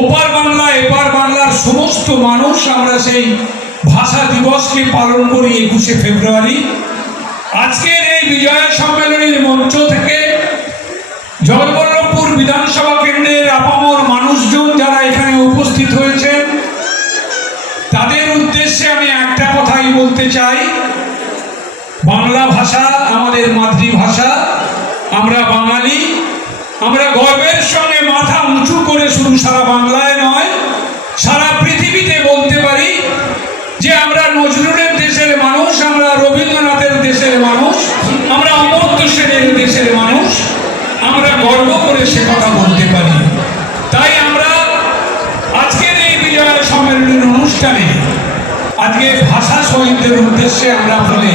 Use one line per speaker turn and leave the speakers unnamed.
ওপার বাংলা, এপার বাংলার সমস্ত মানুষ আমরা সেই ভাষা দিবসকে পালন করি একুশে ফেব্রুয়ারি। আজকের এই বিজয় সম্মেলনের মঞ্চ থেকে জগৎবল্লভপুর বিধানসভা কেন্দ্রের আপামর মানুষজন যারা এখানে উপস্থিত হয়েছেন, তাদের উদ্দেশ্যে আমি একটা কথাই বলতে চাই। বাংলা ভাষা আমাদের মাতৃভাষা, আমরা বাঙালি। আমরা গর্বের সঙ্গে মাথা উঁচু করে শুধু সারা বাংলায় নয়, সারা পৃথিবীতে বলতে পারি যে আমরা নজরুলের দেশের মানুষ, আমরা রবীন্দ্রনাথের দেশের মানুষ, আমরা অমর্ত্য সেনের দেশের মানুষ, আমরা গর্ব করে সে কথা বলতে পারি। তাই আমরা আজকের এই বিজয় সম্মেলনের অনুষ্ঠানে, আজকে ভাষা শহীদদের উদ্দেশ্যে আমরা বলে